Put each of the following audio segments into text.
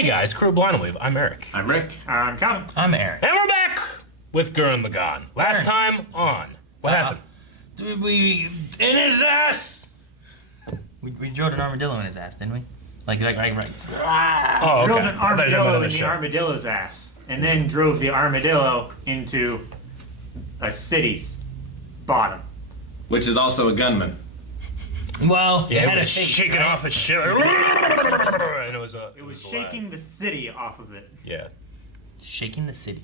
Hey guys, Crew Blind Wave. I'm Eric. I'm Rick. I'm Calvin. I'm Aaron. And we're back with Gurren Lagann. Last time on. What happened? We in his ass. We drilled an armadillo in his ass, didn't we? Right. Oh, okay. Drilled an I thought you were talking about armadillo another in the show. armadillo's ass, and then drove the armadillo into a city's bottom. Which is also a gunman. Well, Yeah, it had it a was face, shaking right? off its shit. And it was It was shaking the city off of it. Yeah. Shaking the city.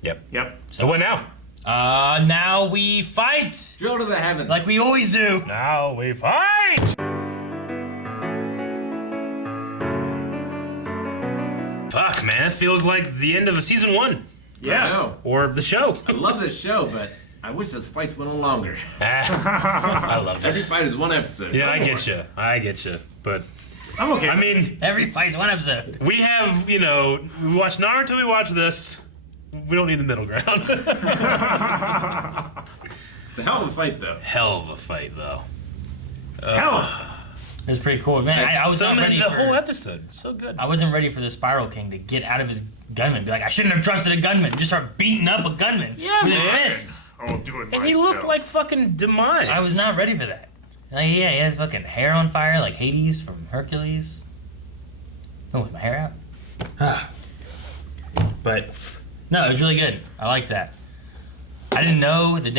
Yep. Yep. So what now? Now we fight Drill to the heavens. like we always do. Now we fight! Fuck, man. It feels like the end of a season 1. Yeah. I know. Or the show. I love this show, but I wish those fights went on longer. I love Every it. fight is one episode. Yeah, I get you. But, I'm okay. I mean, Every fight's one episode. we have, we watch Naruto, we watch this. We don't need the middle ground. It's a hell of a fight, though. Hell of a fight, though. hell. It was pretty cool, man. I was not ready the for whole episode. So good. I wasn't ready for the Spiral King to get out of his gunman. Be like, I shouldn't have trusted a gunman. Just start beating up a gunman Yeah, with his man. fists. I'll do it myself. And he looked like fucking Demise. I was not ready for that. Like, yeah, he had his fucking hair on fire like Hades from Hercules. Oh, was my hair out? But no, it was really good. I liked that. I didn't know the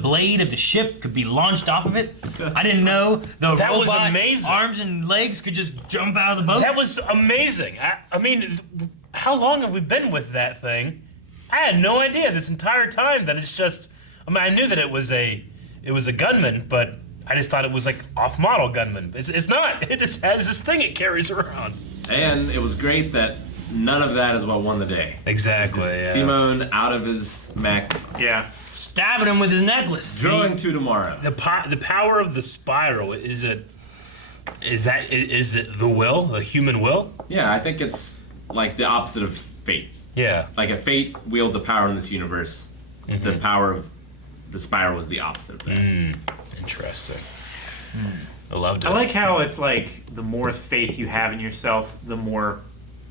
blade of the ship could be launched off of it. I didn't know the That was robot amazing. arms and legs could just jump out of the boat. That was amazing. I mean, how long have we been with that thing? I had no idea this entire time that it's just. I mean, I knew that it was a gunman, but I just thought it was like off-model gunman. It's not. It just has this thing it carries around. And it was great that none of that is what won the day. Exactly. Just Yeah. Simone out of his mech, Yeah. stabbing him with his necklace. drawing to tomorrow. The power of the spiral is it the will, the human will? Yeah, I think it's like the opposite of fate. Yeah. Like if fate wields a power in this universe, the power of the spiral is the opposite of that. Interesting. I loved it. I like how it's like the more faith you have in yourself, the more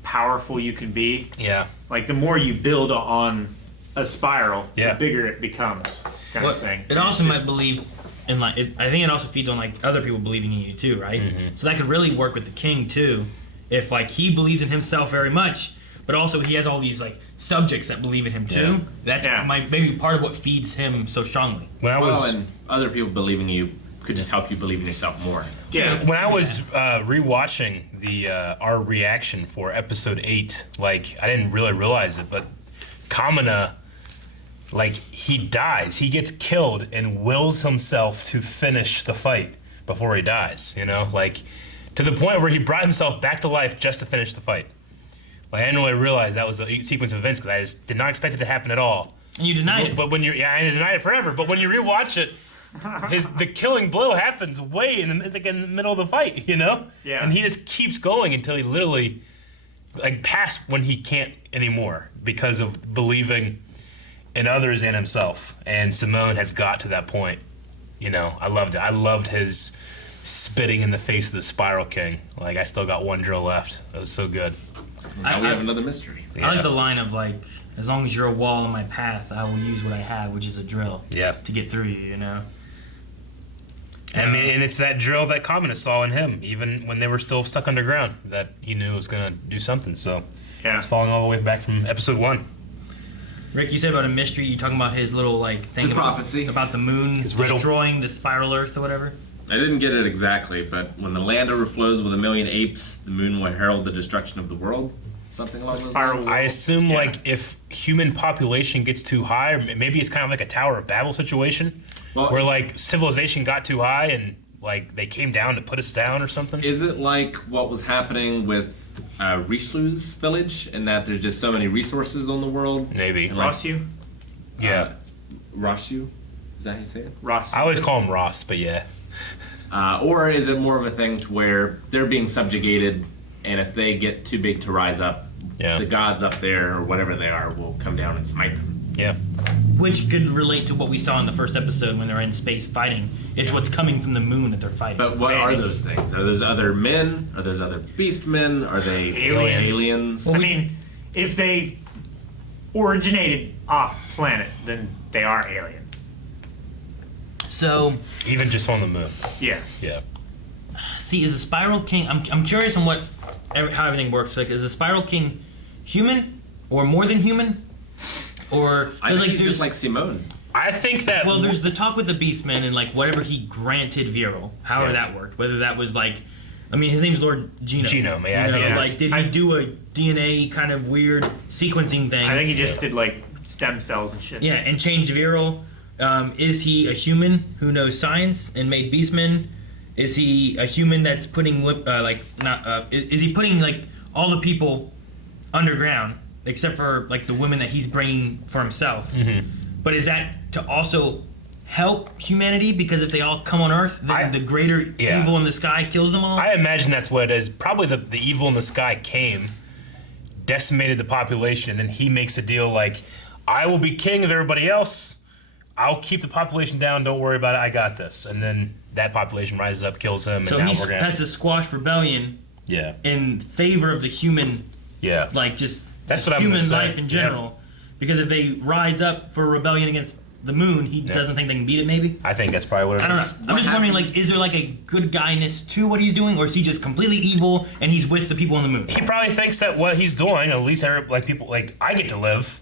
powerful you can be. Yeah. Like the more you build on a spiral, Yeah. the bigger it becomes, kind of thing. It also might believe in I think it also feeds on like other people believing in you too, right? So that could really work with the king too, if like he believes in himself very much, but also he has all these like subjects that believe in him too. That's maybe part of what feeds him so strongly. When I was and other people believing in you could just help you believe in yourself more. Yeah. When I was rewatching our reaction for episode 8, like I didn't really realize it, but Kamina, like he dies, he gets killed and wills himself to finish the fight before he dies. Like to the point where he brought himself back to life just to finish the fight. Like I didn't really realize that was a sequence of events because I just did not expect it to happen at all. And you denied it. But when I denied it forever. But when you rewatch it, the killing blow happens way in the middle of the fight, Yeah. And he just keeps going until he literally, like, past when he can't anymore because of believing in others and himself. And Simone has got to that point. I loved it. I loved his spitting in the face of the Spiral King. Like, I still got one drill left. It was so good. Now we have another mystery. I like the line of like, as long as you're a wall in my path, I will use what I have, which is a drill. Yeah. To get through you, I mean, and it's that drill that Kamina saw in him, even when they were still stuck underground, that he knew was going to do something. So Yeah. it's following all the way back from episode 1. Rick, you said about a mystery. You talking about his little like thing The prophecy. about the moon His riddle. destroying the spiral Earth or whatever. I didn't get it exactly, but when the land overflows with 1,000,000 apes, the moon will herald the destruction of the world. Something along those spiral lines. I assume, Yeah. like, if human population gets too high, or maybe it's kind of like a Tower of Babel situation, Well, where, like, civilization got too high and, like, they came down to put us down or something. Is it like what was happening with Richelieu's village, in that there's just so many resources on the world? Maybe. And, like, Rossiu? Yeah. Rossiu? Is that how you say it? Ross. I always call him Ross, but yeah. Or is it more of a thing to where they're being subjugated, and if they get too big to rise up, Yeah. the gods up there, or whatever they are, will come down and smite them? Yeah. which could relate to what we saw in the first episode when they're in space fighting. It's what's coming from the moon that they're fighting. But what are those things? Are those other men? Are those other beast men? Are they aliens? I mean, if they originated off planet, then they are aliens. So, Even just on the moon. Yeah. Yeah. see, is the Spiral King? I'm curious on how everything works. Like, is the Spiral King human or more than human? Or I think he's there's just like Simone. I think that. well, there's the talk with the Beastmen and like whatever he granted Viral, however Yeah. that worked. Whether that was like, I mean, his name's Lord Genome. Genome, yeah, You know, I think it like, is. did he do a DNA kind of weird sequencing thing? I think he just did like stem cells and shit. Yeah, and change Viral. Is he a human who knows science and made Beastmen? Is he a human that's putting is he putting like all the people underground except for like the women that he's bringing for himself? Mm-hmm. But is that to also help humanity? Because if they all come on Earth, then the greater evil in the sky kills them all. I imagine that's what it is. Probably the evil in the sky came, decimated the population, and then he makes a deal like, I will be king of everybody else. I'll keep the population down. Don't worry about it. I got this. And then that population rises up, kills him, so and now he we're gonna. has to squash rebellion Yeah. in favor of the human, Yeah. like just That's what I'm human gonna say. life in general. Because if they rise up for rebellion against the moon, he doesn't think they can beat it. Maybe. I think that's probably what it is. I don't know. I'm just wondering, like, is there like a good guyness to what he's doing, or is he just completely evil and he's with the people on the moon? He probably thinks that what he's doing, at least people like I get to live,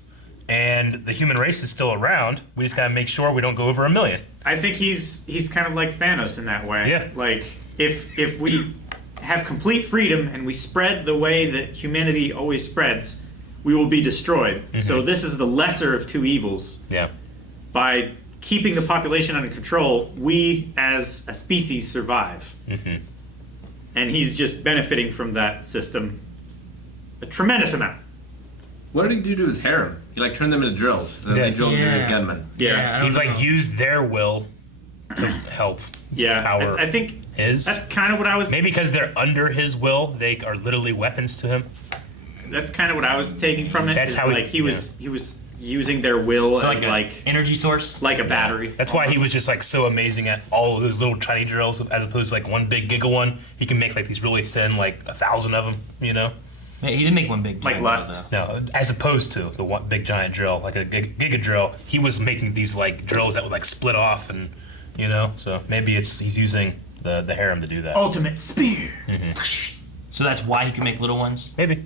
and the human race is still around. We just gotta make sure we don't go over 1 million. I think he's kind of like Thanos in that way. Yeah. Like if we have complete freedom and we spread the way that humanity always spreads, we will be destroyed. So this is the lesser of two evils. Yeah. By keeping the population under control, we as a species survive. And he's just benefiting from that system a tremendous amount. What did he do to his harem? He like turned them into drills, and then Yeah. they drilled into his Yeah. gunmen. I He don't like know. used their will to help Yeah, power I think his. that's kind of what I was. Maybe because they're under his will, they are literally weapons to him. That's kind of what I was taking from it. That's is how he- like he was using their will as a like energy source. a battery. That's why he was just like so amazing at all of those little tiny drills, as opposed to like one big giga one. He can make like these really thin, like 1,000 of them. You know? He didn't make one big. Like giant Lust. drill, though. No, as opposed to the one big giant drill, like a giga drill. He was making these like drills that would like split off, and you know. So maybe he's using the harem to do that. Ultimate spear. So that's why he can make little ones. Maybe.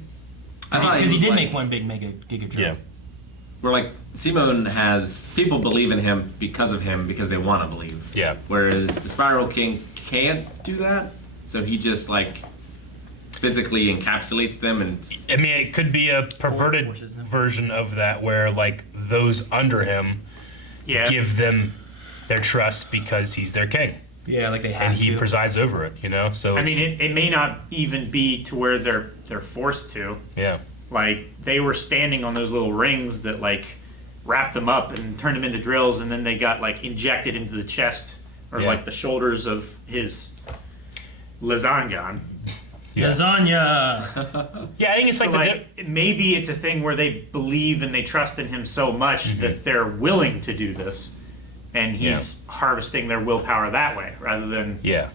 I thought Because he was did like- make one big giga drill. Yeah. Where like Simone has people believe in him because of him because they want to believe. Yeah. Whereas the Spiral King can't do that, so he just like physically encapsulates them and I mean, it could be a perverted Forces them. version of that, where like those under him Yeah. give them their trust because he's their king, Yeah, like they have and he to. presides over it. You know, so I it's, mean, it may not even be to where they're forced to. yeah, Like they were standing on those little rings that like wrapped them up and turned them into drills, and then they got like injected into the chest or Yeah. like the shoulders of his lasagna. yeah. Lasagna. Yeah, I think it's like the Like maybe it's a thing where they believe and they trust in him so much that they're willing to do this, and he's harvesting their willpower that way rather than yeah,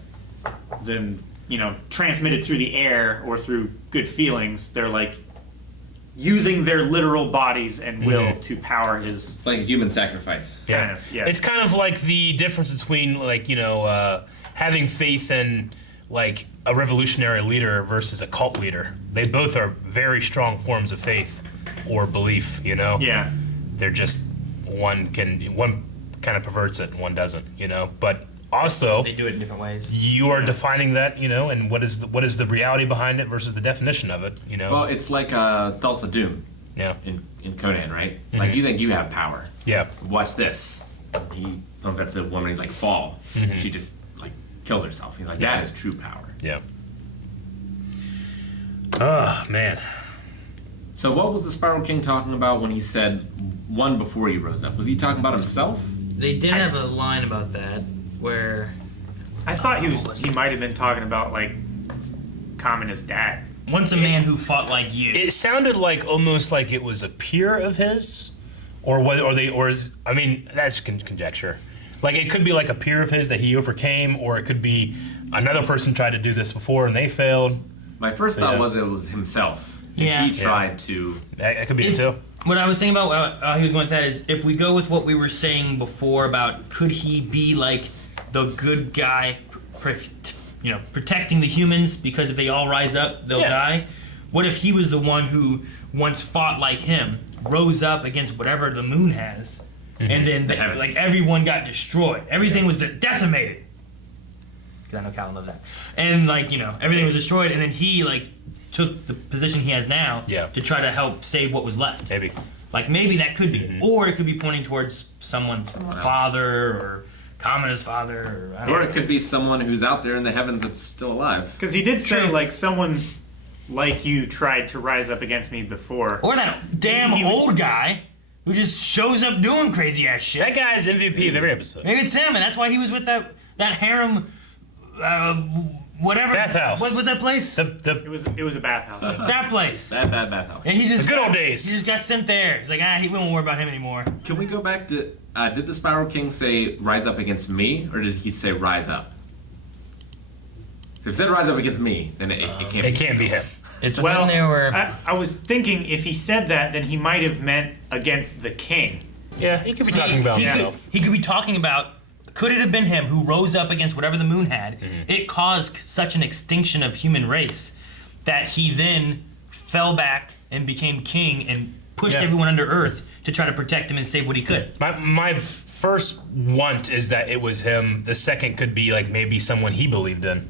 transmitted through the air or through good feelings. They're like using their literal bodies and will to power his. it's like a human sacrifice. yeah. Kind of, yeah. It's kind of like the difference between like having faith in like a revolutionary leader versus a cult leader. They both are very strong forms of faith or belief. You know. Yeah. They're just one kind of perverts it and one doesn't, you know. But also, They do it in different ways. you are defining that, you know, and what is the reality behind it versus the definition of it, you know. Well, it's like Thulsa Doom Yeah, in Conan, right? It's like you think you have power. yeah, Watch this. He comes up to the woman. He's like, fall. She just like kills herself. He's like, that is true power. yeah. Oh man, So what was the Spiral King talking about when he said one before he rose up? Was he talking about himself? They did have a line about that where I thought he might have been talking about like Kamina's dad. once a man who fought like you. it sounded like almost like it was a peer of his, or what? Or is I mean that's conjecture. Like it could be like a peer of his that he overcame, or it could be another person tried to do this before and they failed. My first thought was it was himself. Yeah. He tried to. That could be it too. What I was thinking about, he was going with that is if we go with what we were saying before about could he be like the good guy, protecting the humans because if they all rise up, they'll die. What if he was the one who once fought like him, rose up against whatever the moon has, and then like everyone got destroyed. Everything was decimated. Because I know Calvin loves that. And like everything was destroyed, and then he like took the position he has now to try to help save what was left. Maybe. Like maybe that could be it. Or it could be pointing towards someone's father or Kamina's father, or I don't know. Or it could be someone who's out there in the heavens that's still alive. Because he did say like someone like you tried to rise up against me before. Or that damn old guy who just shows up doing crazy ass shit. That guy's MVP of every episode. Maybe it's him, and that's why he was with that harem, whatever. Bathhouse. What was that place? It was a bathhouse. That place. That bathhouse. And he just The good old days. He just got sent there. He's like, we won't worry about him anymore. Can we go back to, did the Spiral King say rise up against me, or did he say rise up? So if he said rise up against me, then it can't be. It can't be him. It's Well, when they were. I was thinking if he said that, then he might have meant against the king. Yeah, he could be talking about he himself. he could be talking about. Could it have been him who rose up against whatever the moon had? It caused such an extinction of human race that he then fell back and became king and pushed everyone under earth to try to protect him and save what he could. My first want is that it was him. The second could be like maybe someone he believed in.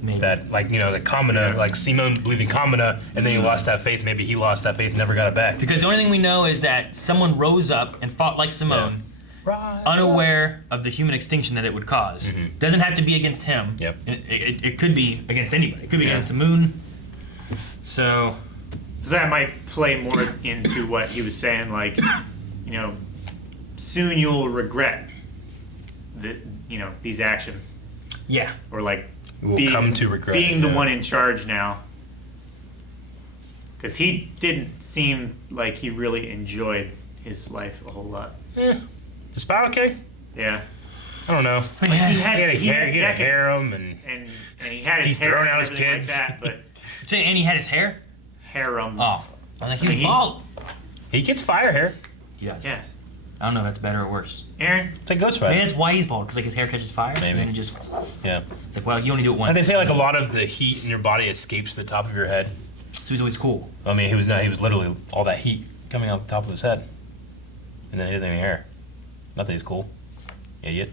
Maybe. That like the Kamina, like Simon believed in Kamina, and then he lost that faith. Maybe he lost that faith, and never got it back. Because the only thing we know is that someone rose up and fought like Simone, unaware of the human extinction that it would cause. Doesn't have to be against him. Yep. It could be against anybody. It could be against the moon. So that might play more into what he was saying, like, soon you'll regret these actions. yeah. Or like We will come to regret being it, the yeah. one in charge now. Because he didn't seem like he really enjoyed his life a whole lot. The Spiral King? Yeah. I don't know. Like he had He had a decades, harem and he had he's his hair throwing and out his everything kids. like that, but And he had his hair? harem. Oh. I was like, he was He- bald. he gets fire hair. Yes. Yeah. I don't know if that's better or worse. Aaron, It's like Ghost Maybe Rider. that's why he's bald, because like his hair catches fire, Maybe. and then it just, Yeah. it's like, well, you only do it once. And they say like a lot of the heat in your body escapes the top of your head. So he's always cool. I mean, he was literally all that heat coming out the top of his head, and then he doesn't have any hair. Not that he's cool, idiot.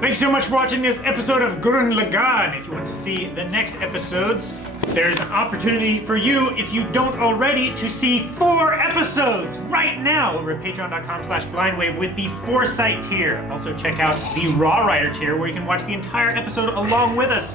thanks so much for watching this episode of Gurren Lagann. If you want to see the next episodes, there's an opportunity for you, if you don't already, to see 4 episodes right now over at patreon.com/blindwave with the Foresight tier. Also check out the Raw Rider tier where you can watch the entire episode along with us.